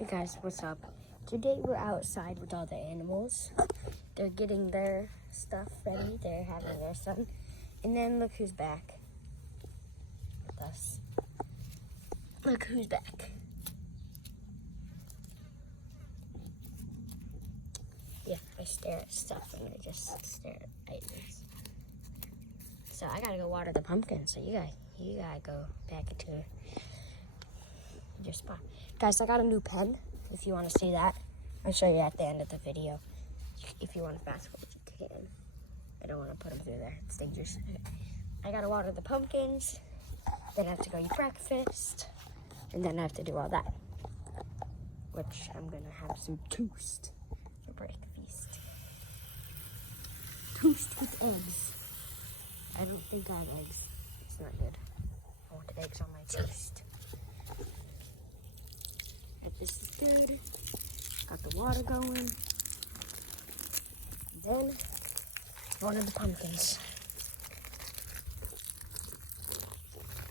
Hey guys, what's up? Today we're outside with all the animals. They're getting their stuff ready. They're having their sun. And then look who's back with us. Look who's back. Yeah, I stare at stuff and I just stare at items. So I gotta go water the pumpkin. So you gotta go back into your spot. Guys, I got a new pen. If you want to see that, I'll show you at the end of the video. If you want to fast forward, you can. I don't want to put them through there. It's dangerous. I gotta water the pumpkins. Then I have to go eat breakfast. And then I have to do all that. Which I'm gonna have some toast for breakfast. Toast with eggs. I don't think I have eggs. It's not good. I want eggs on my toast. If this is good, got the water going. Then, water the pumpkins.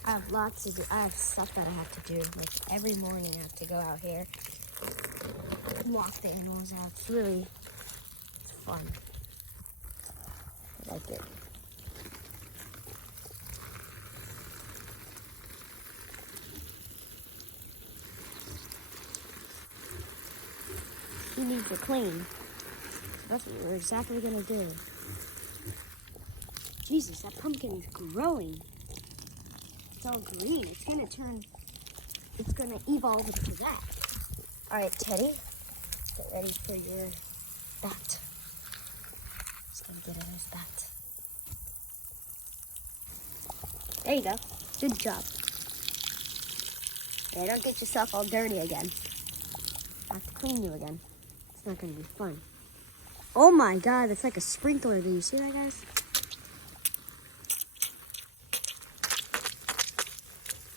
I have stuff that I have to do. Like every morning I have to go out here and walk the animals out. It's fun. I like it. He needs to clean. That's what we're exactly gonna do. Jesus, that pumpkin is growing. It's all green. It's gonna evolve into that. All right, Teddy, get ready for your bat. He's gonna get in his bat. There you go. Good job. Yeah, don't get yourself all dirty again. I have to clean you again. It's not gonna be fun. Oh my God, it's like a sprinkler. Do you see that, guys?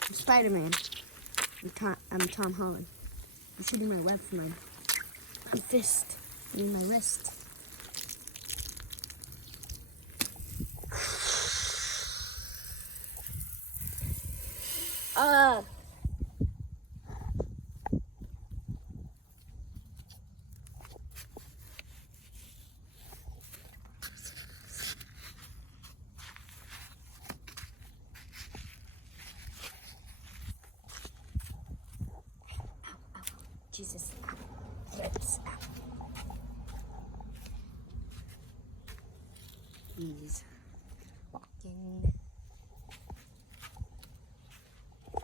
I'm Spider-Man. I'm Tom Holland. I'm shooting my web from my fist. I mean my wrist. Jesus. Lips. He's walking.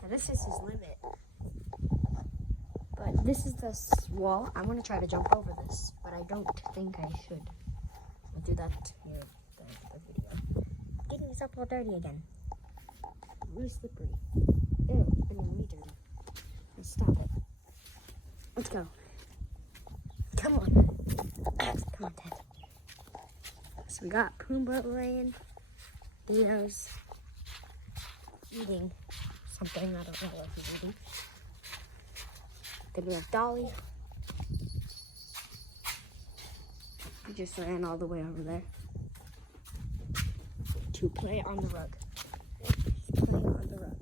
Now this is his limit. But this is the wall. I want to try to jump over this, but I don't think I should. I'll do that near the video. Getting yourself all dirty again. Really slippery. Ew, it's getting really dirty. Let's stop it. Let's go. Come on. Come on, Ted. So we got Pumbaa laying. Leo's eating something. I don't know what he's eating. Then we have Dolly. He just ran all the way over there to play on the rug. She's playing on the rug.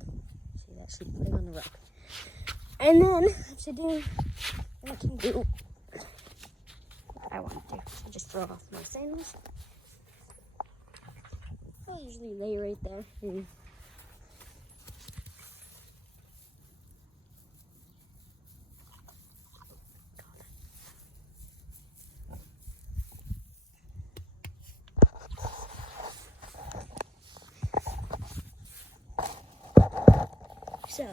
See that? She's playing on the rug. And then I have to do what I can do. I want to just throw off my sandals. I'll usually lay right there. So, I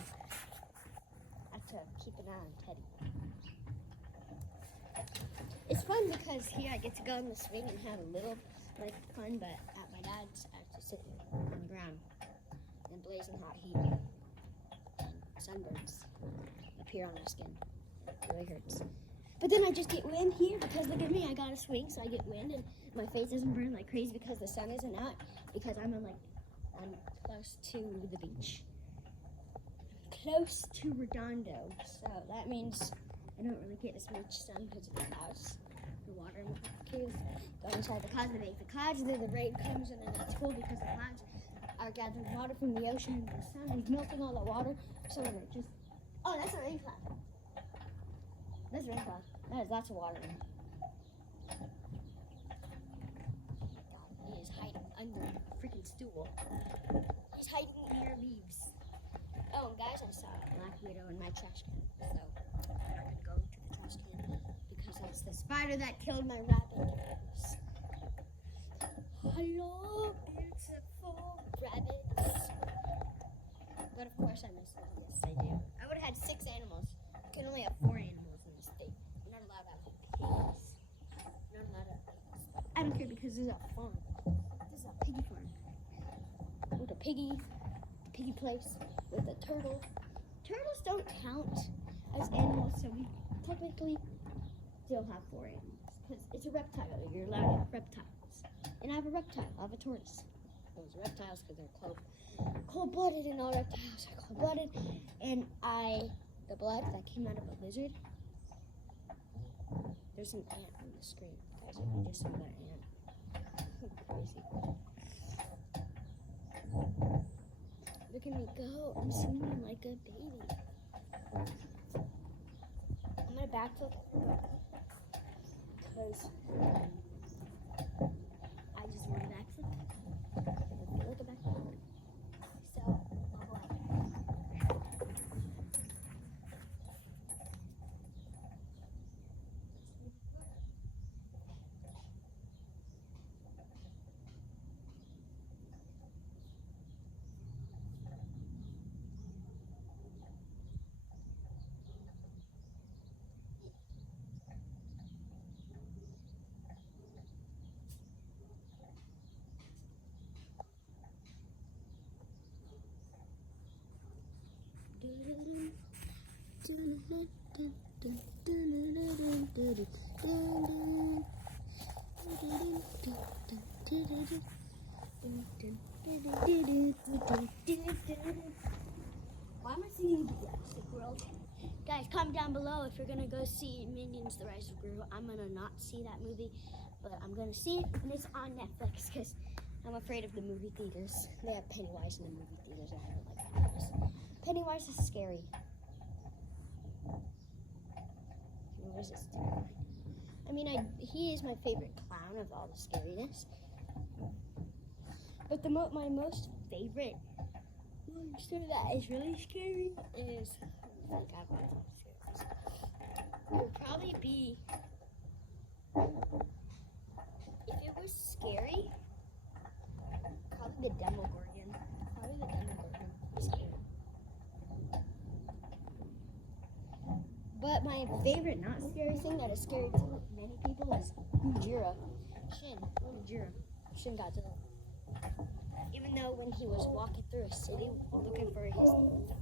have to keep an eye on Teddy. It's fun because here I get to go on the swing and have a little fun, but at my dad's I have to sit on the ground in blazing hot heat. And sunburns appear on my skin. It really hurts. But then I just get wind here because look at me, I got a swing, so I get wind and my face doesn't burn like crazy because the sun isn't out because I'm close to the beach. Close to Redondo, so that means I don't really get as much sun because of the clouds. The water molecules go inside the clouds and make the clouds, then the rain comes and then it's cool because the clouds are gathering water from the ocean and the sun is melting all the water, so when it just, oh, that's a rain cloud. There's rain cloud. There's lots of water in it. God, he is hiding under a freaking stool. He's hiding near leaves. Oh, and guys, I saw a black widow in my trash can, so I'm not gonna go to the trash can because that's the spider that killed my rabbit. Hello, beautiful rabbits. But of course I miss them. Yes, I do. I would have had 6 animals. You can only have 4 animals in the state. You're not allowed to have pigs. You're not allowed to have pigs. I don't care because this is a farm. This is a piggy farm. With a piggy place, with a turtle. Turtles don't count as animals, so we typically still have 4 animals. Because it's a reptile. You're allowed to have reptiles. And I have a reptile. I have a tortoise. Those are reptiles because they're cold-blooded, and all reptiles are cold-blooded. And the blood that came out of a lizard. There's an ant on the screen, guys. If you just saw that ant, crazy. Look at me go! I'm swimming like a baby. I'm gonna backflip because I just want to backflip. Look at backflip. So, why am I singing Jurassic World? Guys, comment down below if you're gonna go see Minions: The Rise of Gru. I'm gonna not see that movie, but I'm gonna see it when it's on Netflix because I'm afraid of the movie theaters. They have Pennywise in the movie theaters, and I don't like Pennywise. Pennywise is scary. Pennywise is terrifying. I mean, he is my favorite clown of all the scariness. But my most favorite monster that is really scary is, it would probably be, if it was scary, probably the Demogorgon. Probably the Demogorgon is scary. But my favorite not scary thing that is scary to many people is Gojira. Shin Godzilla. Even though when he was walking through a city looking for his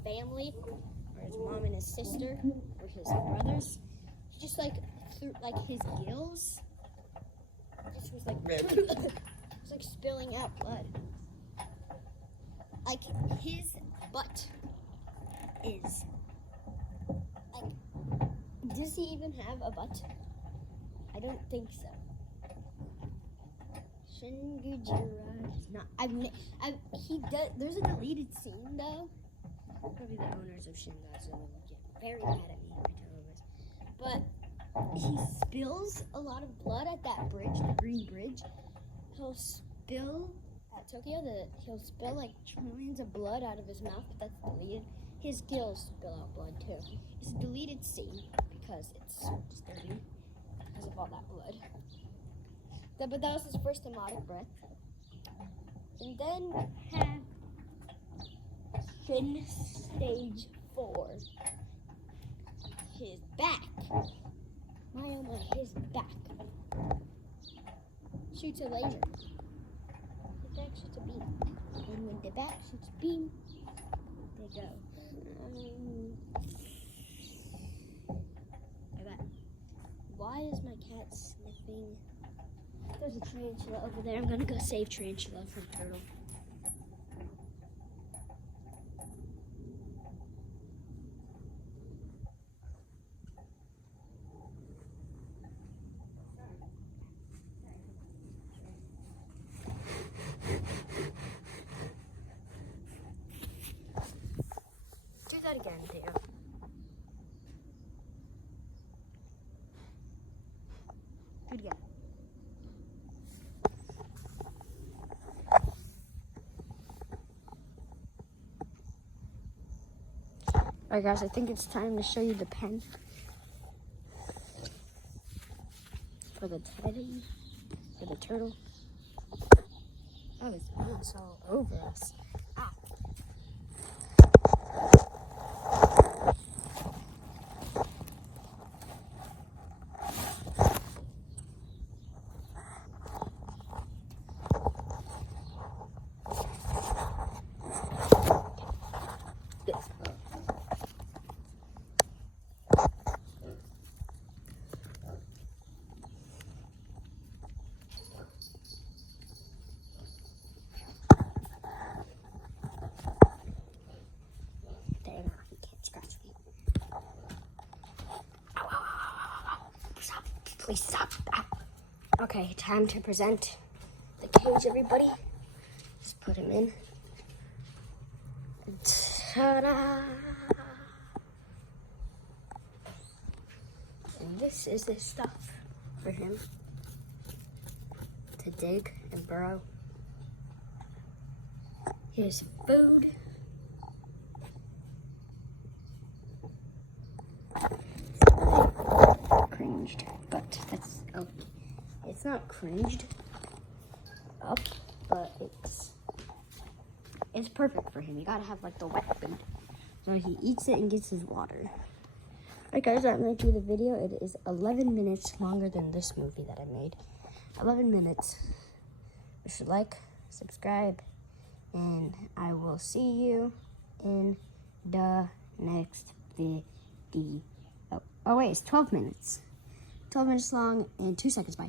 family, or his mom and his sister, or his brothers, he just through his gills, just was it's like spilling out blood. Like his butt is does he even have a butt? I don't think so. Shin Gojira is not. He does. There's a deleted scene though. Probably the owners of Shin Godzilla will get very mad at me if I tell them this. But he spills a lot of blood at that bridge, the green bridge. He'll spill at Tokyo. He'll spill like trillions of blood out of his mouth, but that's deleted. His gills spill out blood too. It's a deleted scene because it's disturbing because of all that blood. But that was his first demonic breath. And then have Shin Stage 4. His back. His back. Shoots a laser. His back shoots a beam. And when the back shoots a beam, they go. Why is my cat sniffing? There's a tarantula over there. I'm gonna go save tarantula from turtle. Do that again, Theo. Do it again. Alright guys, I think it's time to show you the pen for the teddy, for the turtle. Oh, it's bounced all over us. Ah. Please stop. Ah. Okay, time to present the cage, everybody. Just put him in. Ta-da! And this is the stuff for him to dig and burrow. Here's food. Cringed, but that's okay. It's not cringed up, but it's perfect for him. You gotta have like the wet food, so he eats it and gets his water. Alright guys, I'm gonna do the video. It is 11 minutes longer than this movie that I made. 11 minutes. You should like, subscribe, and I will see you in the next video. Oh wait, it's 12 minutes. 12 minutes long and 2 seconds. Bye.